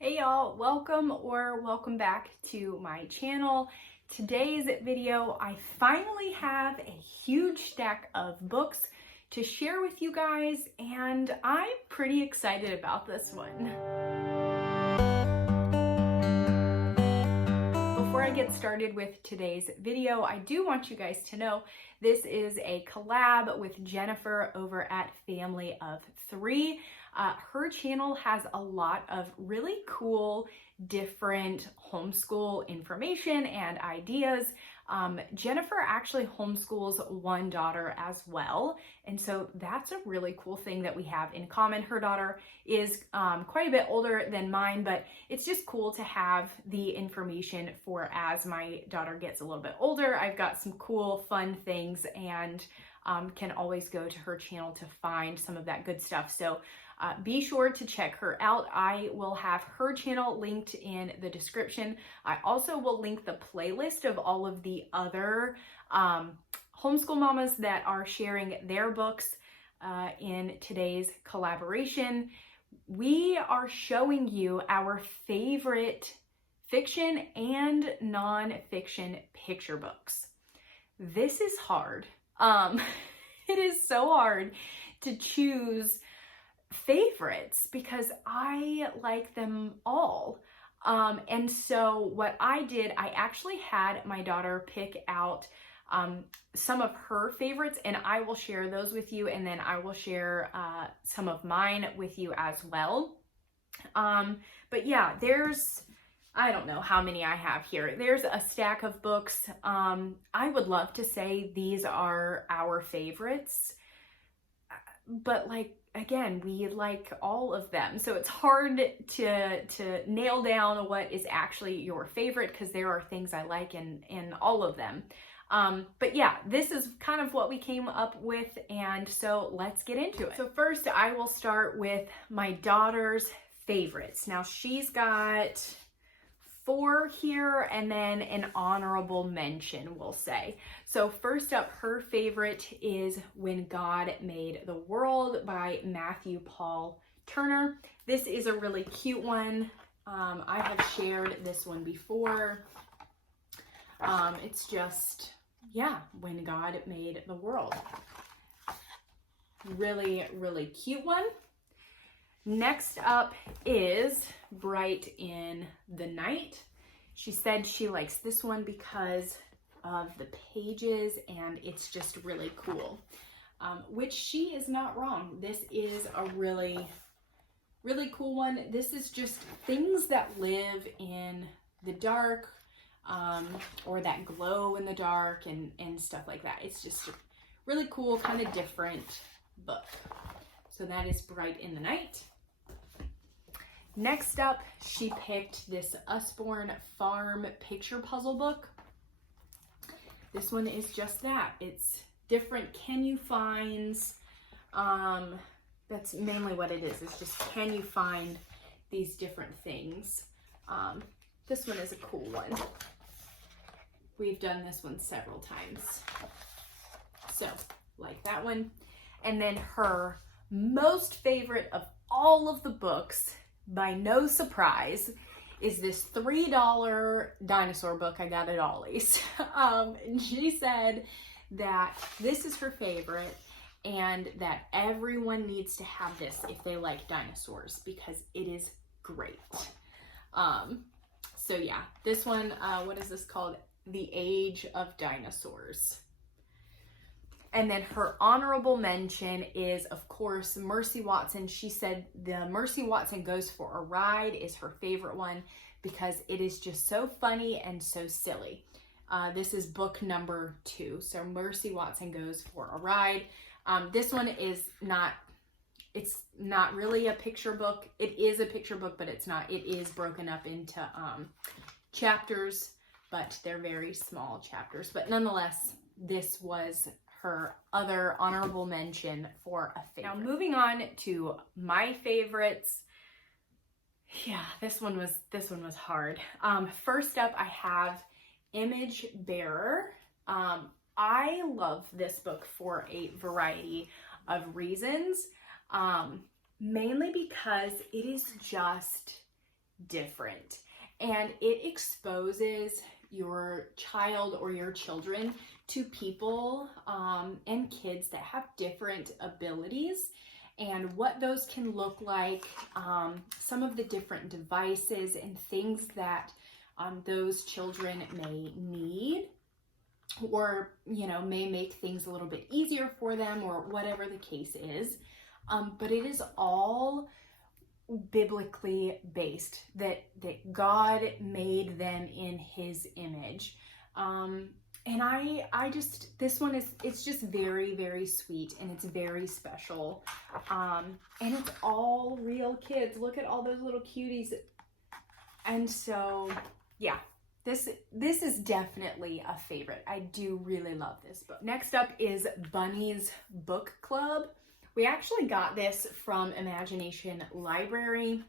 Hey y'all, welcome back to my channel. Today's video, I finally have a huge stack of books to share with you guys, and I'm pretty excited about this one. Before I get started with today's video, I do want you guys to know this is a collab with Jennifer over at Family of Three. Her channel has a lot of really cool, different homeschool information and ideas. Jennifer actually homeschools one daughter as well, and so that's a really cool thing that we have in common. Her daughter is quite a bit older than mine, but it's just cool to have the information for as my daughter gets a little bit older. I've got some cool, fun things, and can always go to her channel to find some of that good stuff. So be sure to check her out. I will have her channel linked in the description. I also will link the playlist of all of the other homeschool mamas that are sharing their books in today's collaboration. We are showing you our favorite fiction and non-fiction picture books. This is hard. It is so hard to choose favorites because I like them all. And so what I did, I actually had my daughter pick out some of her favorites, and I will share those with you, and then I will share some of mine with you as well. But yeah, I don't know how many I have here. There's a stack of books. I would love to say these are our favorites, but again, we like all of them. So it's hard to nail down what is actually your favorite because there are things I like in all of them. But yeah, this is kind of what we came up with, and so let's get into it. So first, I will start with my daughter's favorites. Now she's got 4 here, and then an honorable mention, we'll say. So first up, her favorite is When God Made the World by Matthew Paul Turner. This is a really cute one. I have shared this one before. It's just, yeah, When God Made the World. Really, really cute one. Next up is Bright in the Night. She said she likes this one because of the pages and it's just really cool, which she is not wrong. This is a really, really cool one. This is just things that live in the dark, or that glow in the dark and stuff like that. It's just a really cool, kind of different book. So that is Bright in the Night. Next up, she picked this Usborne Farm picture puzzle book. This one is just that. It's different can you finds. That's mainly what it is. It's just can you find these different things. This one is a cool one. We've done this one several times. So, like that one. And then her most favorite of all of the books, by no surprise, is this $3 dinosaur book I got at Ollie's. And she said that this is her favorite and that everyone needs to have this if they like dinosaurs because it is great. So yeah, this one, what is this called? The Age of Dinosaurs. And then her honorable mention is, of course, Mercy Watson. She said the Mercy Watson Goes for a Ride is her favorite one because it is just so funny and so silly. This is book number 2. So Mercy Watson Goes for a Ride. This one is it's not really a picture book. It is a picture book, but it's not. It is broken up into chapters, but they're very small chapters. But nonetheless, this was her other honorable mention for a favorite. Now moving on to my favorites. Yeah, this one was hard. First up, I have Image Bearer. I love this book for a variety of reasons, mainly because it is just different. And it exposes your child or your children to people and kids that have different abilities and what those can look like, some of the different devices and things that those children may need, or, you know, may make things a little bit easier for them, or whatever the case is. But it is all biblically based, that God made them in his image. And I just, this one is, it's just very, very sweet, and it's very special. And it's all real kids. Look at all those little cuties. And so, yeah, this is definitely a favorite. I do really love this book. Next up is Bunny's Book Club. We actually got this from Imagination Library.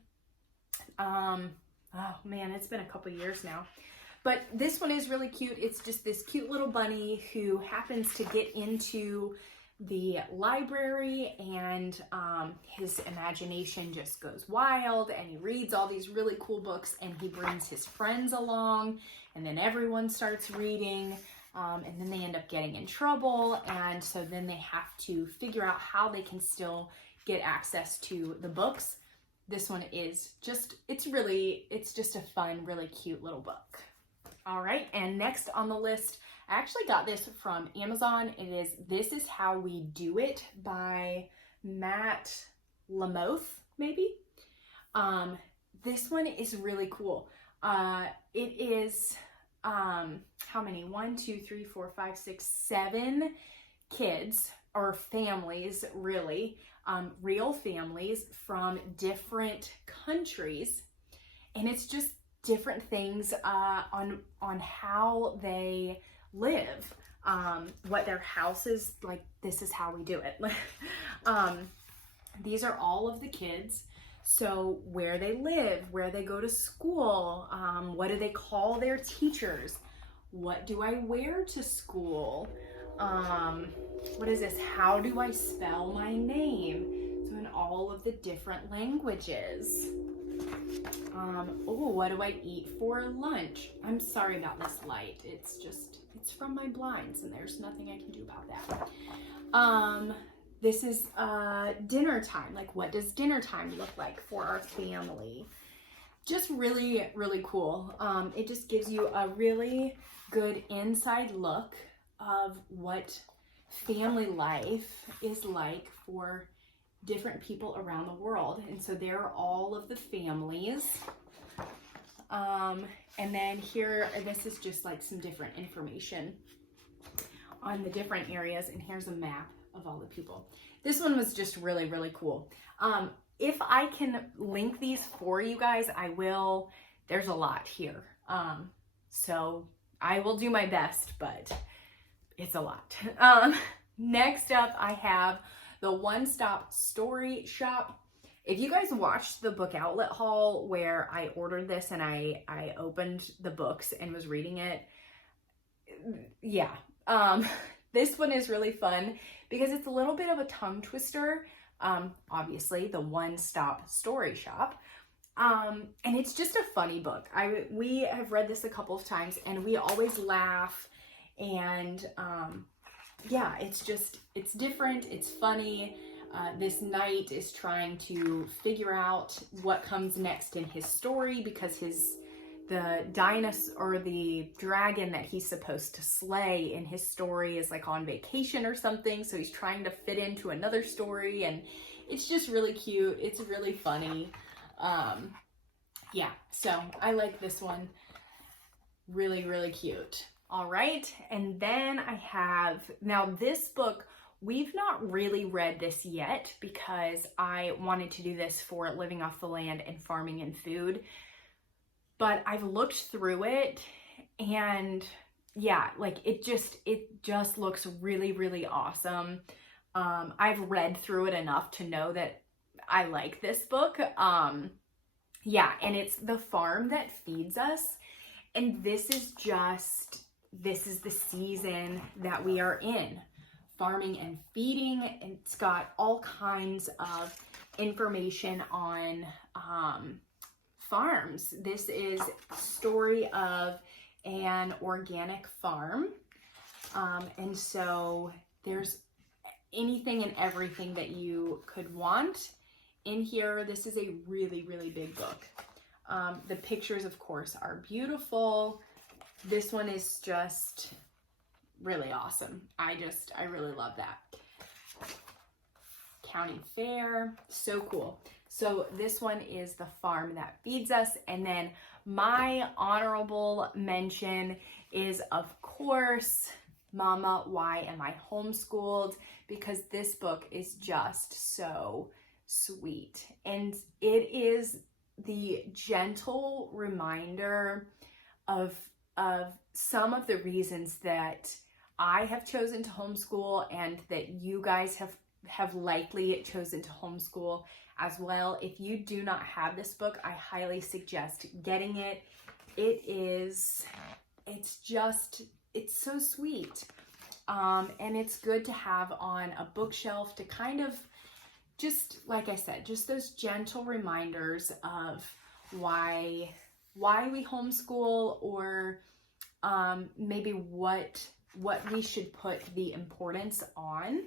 Oh man, it's been a couple years now. But this one is really cute. It's just this cute little bunny who happens to get into the library, and his imagination just goes wild, and he reads all these really cool books, and he brings his friends along, and then everyone starts reading, and then they end up getting in trouble, and so then they have to figure out how they can still get access to the books. This one is just, it's just a fun, really cute little book. All right, and next on the list, I actually got this from Amazon. It is This Is How We Do It by Matt Lamothe, maybe. This one is really cool. It is, how many? 1, 2, 3, 4, 5, 6, 7 kids, or families, really, real families from different countries. And it's just different things on how they live, what their house is like. This is how we do it. These are all of the kids. So where they live, where they go to school, what do they call their teachers? What do I wear to school? What is this? How do I spell my name? So in all of the different languages. Oh, what do I eat for lunch? I'm sorry about this light. It's from my blinds, and there's nothing I can do about that. This is dinner time. Like, what does dinner time look like for our family? Just really, really cool. It just gives you a really good inside look of what family life is like for different people around the world. And so there are all of the families. And then here, this is just like some different information on the different areas. And here's a map of all the people. This one was just really, really cool. If I can link these for you guys, I will. There's a lot here. So I will do my best, but it's a lot. Next up, I have the One Stop Story Shop. If you guys watched the book outlet haul where I ordered this and I opened the books and was reading it, yeah. This one is really fun because it's a little bit of a tongue twister. Obviously, the One Stop Story Shop. And it's just a funny book. We have read this a couple of times and we always laugh, and yeah, it's different, it's funny. This knight is trying to figure out what comes next in his story because the dinosaur, or the dragon that he's supposed to slay in his story, is like on vacation or something. So he's trying to fit into another story, and it's just really cute. It's really funny. Yeah, so I like this one. Really, really cute. All right, and then I have, now this book, we've not really read this yet because I wanted to do this for Living Off the Land and Farming and Food. But I've looked through it, and yeah, like it just looks really, really awesome. I've read through it enough to know that I like this book. Yeah, and it's The Farm That Feeds Us. And this is the season that we are in. Farming and feeding. And it's got all kinds of information on farms. This is story of an organic farm. And so there's anything and everything that you could want in here. This is a really, really big book. The pictures, of course, are beautiful. This one is just really awesome. I really love that. County Fair, so cool. So this one is The Farm That Feeds Us. And then my honorable mention is, of course, Mama, Why Am I Homeschooled? Because this book is just so sweet. And it is the gentle reminder of some of the reasons that I have chosen to homeschool and that you guys have likely chosen to homeschool as well. If you do not have this book, I highly suggest getting it. It's so sweet. And it's good to have on a bookshelf to kind of, just like I said, just those gentle reminders of why we homeschool, or maybe what we should put the importance on.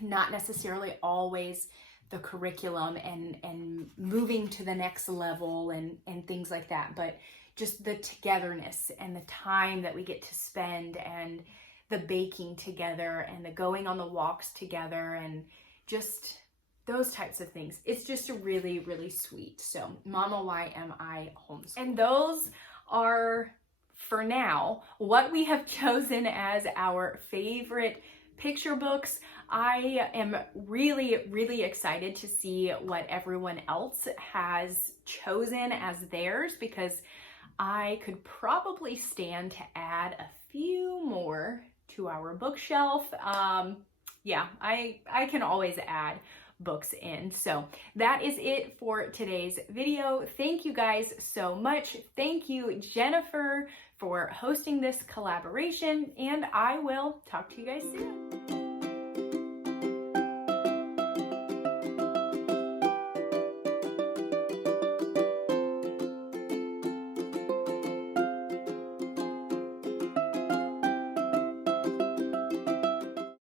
Not necessarily always the curriculum and moving to the next level and things like that, but just the togetherness and the time that we get to spend, and the baking together and the going on the walks together, and just those types of things. It's just a really, really sweet. So Mama, Why Am I Homeschooled? And those are, for now, what we have chosen as our favorite picture books. I am really, really excited to see what everyone else has chosen as theirs, because I could probably stand to add a few more to our bookshelf. Yeah, I can always add books in. So that is it for today's video. Thank you guys so much. Thank you, Jennifer, for hosting this collaboration, and I will talk to you guys soon.